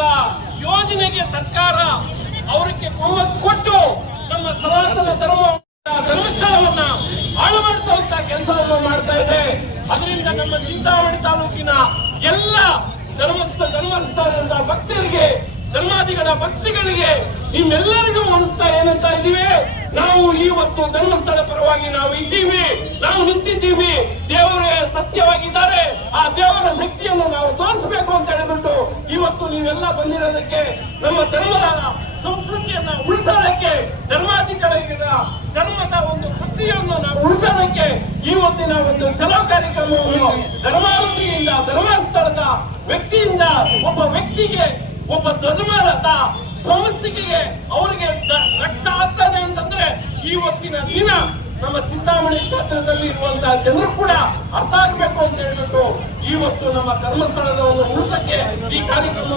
ಅಂತ ಯೋಜನೆಗೆ ಸರ್ಕಾರ ಅವರಿಗೆ ಒಮ್ಮತ್ತು ಕೊಟ್ಟು ನಮ್ಮ ಸನಾತನ ಧರ್ಮಸ್ಥಳವನ್ನ ಹಾಳು ಮಾಡುವಂತ ಕೆಲಸವನ್ನು ಮಾಡ್ತಾ ಇದೆ. ಅದರಿಂದ ನಮ್ಮ ಚಿಂತಾಮಣಿ ತಾಲೂಕಿನ ಎಲ್ಲ ಧರ್ಮಸ್ಥಳದ ಭಕ್ತರಿಗೆ, ಧರ್ಮಾದಿಗಳ ಭಕ್ತಿಗಳಿಗೆ ನಿಮ್ಮೆಲ್ಲರಿಗೂ ಅನಿಸ್ತಾ ಏನಂತ ಇದೀವಿ, ನಾವು ಇವತ್ತು ಧರ್ಮಸ್ಥಳ ಪರವಾಗಿ ನಾವು ಇದ್ದೀವಿ, ನಾವು ನಿಂತಿದ್ದೀವಿ. ದೇವರೇ ಸತ್ಯವಾಗಿದ್ದಾರೆ, ಆ ದೇವರ ಶಕ್ತಿಯನ್ನು ನಾವು ತೋರಿಸಬೇಕು ಅಂತ ಹೇಳಿಬಿಟ್ಟು ಇವತ್ತು ನೀವೆಲ್ಲ ಬಂದಿರೋದಕ್ಕೆ, ನಮ್ಮ ಧರ್ಮದ ಸಂಸ್ಕೃತಿಯನ್ನ ಉಳಿಸೋದಕ್ಕೆ, ಧರ್ಮದ ಒಂದು ಕೃತಿಯನ್ನು ನಾವು ಉಳಿಸೋದಕ್ಕೆ ಇವತ್ತಿನ ಒಂದು ಚಲೋ ಕಾರ್ಯಕ್ರಮವನ್ನು ಧರ್ಮಾವತಿಯಿಂದ, ಧರ್ಮಸ್ಥಳದ ವ್ಯಕ್ತಿಯಿಂದ ಒಬ್ಬ ವ್ಯಕ್ತಿಗೆ, ಒಬ್ಬ ಧರ್ಮದ ಸಂಸ್ಥೆಗೆ ಅವರಿಗೆ ಕಷ್ಟ ಆಗ್ತದೆ ಅಂತಂದ್ರೆ ಇವತ್ತಿನ ದಿನ ನಮ್ಮ ಚಿಂತಾಮಣಿ ಕ್ಷೇತ್ರದಲ್ಲಿ ಇರುವಂತಹ ಜನರು ಕೂಡ ಅರ್ಥ ಆಗ್ಬೇಕು ಅಂತ ಹೇಳ್ಬಿಟ್ಟು ಇವತ್ತು ನಮ್ಮ ಧರ್ಮಸ್ಥಳದ ಒಂದು ಉಳಿಸಕ್ಕೆ ಈ ಕಾರ್ಯಕ್ರಮ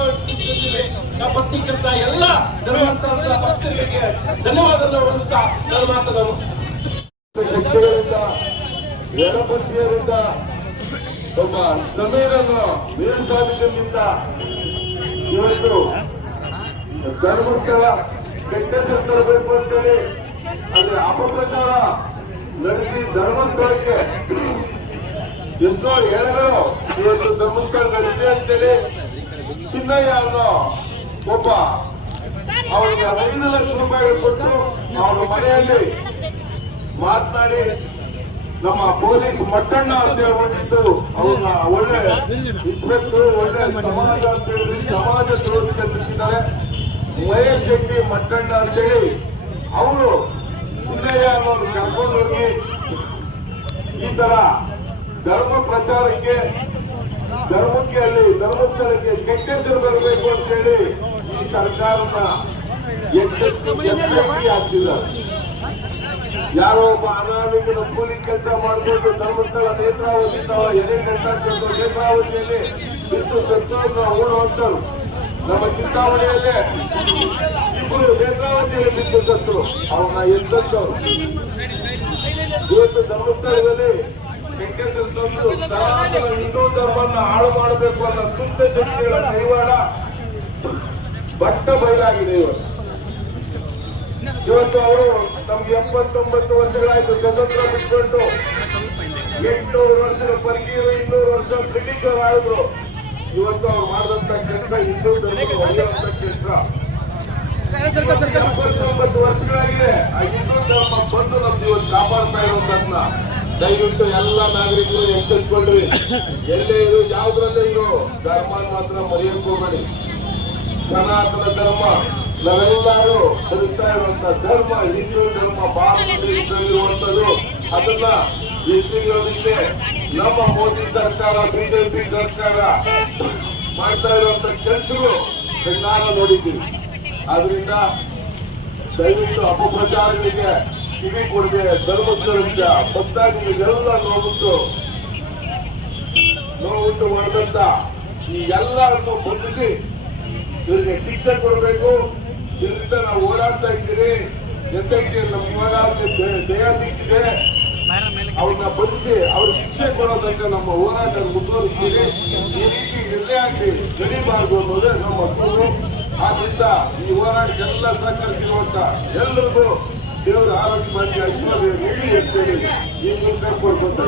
ಪತ್ರಿಕೆಂತ ಎಲ್ಲ ಧರ್ಮಸ್ಥಳದ ಭಕ್ತರಿಗೆ ಧನ್ಯವಾದಗಳು ಹೊರಡಿಸ್ತಾ ಧರ್ಮಾರ್ಥದವರು ಶಕ್ತಿಗಳಿಂದ ಎಡಪಂಥೀಯರಿಂದ ಒಬ್ಬ ಸಮೀರನ್ನು ವೀರಸ್ವಾಮಿಗಳಿಂದ ಇವತ್ತು ಧರ್ಮಸ್ಥಳ ಕೆಟ್ಟ ಹೆಸರು ತರಬೇಕು ಅಂತೇಳಿ ಅಲ್ಲಿ ಅಪಪ್ರಚಾರ ನಡೆಸಿ ಧರ್ಮಸ್ಥಳಕ್ಕೆ ಎಷ್ಟೋ ಎಳೆಗಳು ಇವತ್ತು ಧರ್ಮಸ್ಥಳಗಳಿದೆ ಅಂತೇಳಿ ಚಿನ್ನಯ್ಯ ಅನ್ನೋ ಒಬ್ಬ ಅವರಿಗೆ 5 ಲಕ್ಷ ರೂಪಾಯಿ ಕೊಟ್ಟು ಅವರ ಮನೆಯಲ್ಲಿ ಮಾತನಾಡಿ ನಮ್ಮ ಪೊಲೀಸ್ ಮಟ್ಟಣ್ಣ ಅಂತ ಹೇಳ್ಬಿಟ್ಟು ಅವ್ರನ್ನ ಒಳ್ಳೆ ಇನ್ಸ್ಪೆಕ್ಟರ್, ಒಳ್ಳೆ ಸಮಾಜ ಅಂತ ಹೇಳಿ ಸಮಾಜ ದ್ರೋಹಿ ಕಲ್ಪಿಸಿದ್ದಾರೆ. ಮಹೇಶ್ ಶೆಟ್ಟಿ ಮಟ್ಟಣ್ಣ ಅಂತೇಳಿ ಅವರು ಚಿನ್ನಯ್ಯ ಅನ್ನೋರು ಕರ್ಕೊಂಡು ಹೋಗಿ ಈ ತರ ಧರ್ಮ ಪ್ರಚಾರಕ್ಕೆ, ಧರ್ಮಕ್ಕೆ, ಅಲ್ಲಿ ಧರ್ಮಸ್ಥಳಕ್ಕೆ ಕೆಟ್ಟ ಹೆಸರು ಬರಬೇಕು ಅಂತ ಹೇಳಿ ಈ ಸರ್ಕಾರದ ಎಚ್ಚರಿಕೆ ಆಗ್ತಿದ್ದಾರೆ. ಯಾರೋ ಒಬ್ಬ ಅನಾಮಿಕನ ಕೂಲಿ ಕೆಲಸ ಮಾಡಿಕೊಂಡು ಧರ್ಮಸ್ಥಳ ನೇತ್ರಾವತಿ ಎದೆ ಕಟ್ಟಾಕೊಂಡು ನೇತ್ರಾವತಿಯಲ್ಲಿ ಬಿಟ್ಟು ಸತ್ತೋರ್ನ ಓಡುವಂತರು ನಮ್ಮ ಚಿಂತಾಮಣಿಯಲ್ಲೇ ಇಬ್ಬರು ನೇತ್ರಾವತಿಯಲ್ಲಿ ಬಿಟ್ಟು ಸತ್ತು ಅವನ್ನ ಎತ್ತಂತವ್ರು ಇವತ್ತು ಧರ್ಮಸ್ಥಳದಲ್ಲಿ ಕೆಂಕೆಸರು ತಂದು ಸನಾತನ ಹಿಂದೂ ಧರ್ಮವನ್ನು ಹಾಳು ಮಾಡಬೇಕು ಅನ್ನೋ ದುಷ್ಟ ಶಕ್ತಿಗಳ ಕೈವಾಡ ಬಟ್ಟ ಬಯಲಾಗಿದೆ. ಇವತ್ತು ಅವರು ನಮ್ಗೆ 79 ವರ್ಷಗಳಾಯ್ತು ಸ್ವತಂತ್ರ ಬಿಟ್ಕೊಂಡು, 800 ವರ್ಷದ ಪರ್ಗೀರು, 200 ವರ್ಷ ಬ್ರಿಟಿಷರು ಆಳಿದ್ರು. ಇವತ್ತು ಅವ್ರು ಮಾಡಿದಂತ ಕೆಲಸ ಹಿಂದೂ ಧರ್ಮ ಒಳ್ಳೆಯುವಂತ ಕೆಲಸ. 79 ವರ್ಷಗಳಾಗಿದೆ ಆ ಹಿಂದೂ ಧರ್ಮ ಬಂದು ನಮ್ದು ಇವತ್ತು ಕಾಪಾಡ್ತಾ ಇರೋದನ್ನ ದಯವಿಟ್ಟು ಎಲ್ಲ ನಾಗರಿಕರು ಎಚ್ಚರಿಸ್ಕೊಳ್ರಿ. ಎಲ್ಲೇ ಇರು, ಯಾವ್ದ್ರಲ್ಲೇ ಇರೋ ಧರ್ಮ ಮಾತ್ರ ಮರೆಯಕ್ಕೆ ಹೋಗಬೇಡಿ. ಸನಾತನ ಧರ್ಮ ನಾವೆಲ್ಲರೂ ಬದುಕ್ತಾ ಇರುವಂತ ಧರ್ಮ ಹಿಂದೂ ಧರ್ಮ ಭಾರತದಲ್ಲಿ ಇರುವಂತದ್ದು. ಅದನ್ನ ಎತ್ತಿರೋದಕ್ಕೆ ನಮ್ಮ ಮೋದಿ ಸರ್ಕಾರ, ಬಿಜೆಪಿ ಸರ್ಕಾರ ಮಾಡ್ತಾ ಇರುವಂತ ಕೆಲಸಗಳು ಕಣ್ಣಾರ ನೋಡಿದ್ದೀವಿ. ಆದ್ರಿಂದ ದಯವಿಟ್ಟು ಅಪಪ್ರಚಾರಗಳಿಗೆ ಕಿವಿ ಕೊಡದೆ ಧರ್ಮಸ್ಥಳದಿಂದ ಭಕ್ತಾದಿಗಳಿಗೆಲ್ಲ ನೋವುಂಟು ಮಾಡಿದಂತ ಈ ಎಲ್ಲರನ್ನು ಬಂಧಿಸಿ ಇವರಿಗೆ ಶಿಕ್ಷೆ ಕೊಡಬೇಕು. ಇದರಿಂದ ನಾವು ಓಡಾಡ್ತಾ ಇದ್ದೀರಿ. SIT ನಮ್ಮ ಇವಾಗ ಜಯ ಸಿಕ್ಕಿದೆ, ಅವ್ರನ್ನ ಬಂಧಿಸಿ ಅವ್ರ ಶಿಕ್ಷೆ ಕೊಡೋದಕ್ಕೆ ನಮ್ಮ ಹೋರಾಟ ಮುಂದುವರಿಸ್ತೀವಿ. ಈ ರೀತಿ ಎಲ್ಲೇ ಆಗಲಿ ನಡೀಬಾರ್ದು ಅನ್ನೋದೇ ನಮ್ಮ ಕೂಗು. ಆದ್ರಿಂದ ಈ ಹೋರಾಟಕ್ಕೆಲ್ಲ ಸಹಕರಿಸಿರುವಂತ ಎಲ್ಲರಿಗೂ ದೇವರ ಆರೋಗ್ಯ ಮಾಡಿ ಐಶ್ವರ್ಯ ನೀಡಿ ಅಂತೇಳಿ ಈ ಮೂಲಕ ಕೋರ್ಕೊಳ್ತಾ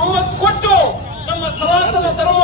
ಒಮ್ಮತ್ತು ಕೊಟ್ಟು ನಮ್ಮ ಸನಾತನ ಧರ್ಮ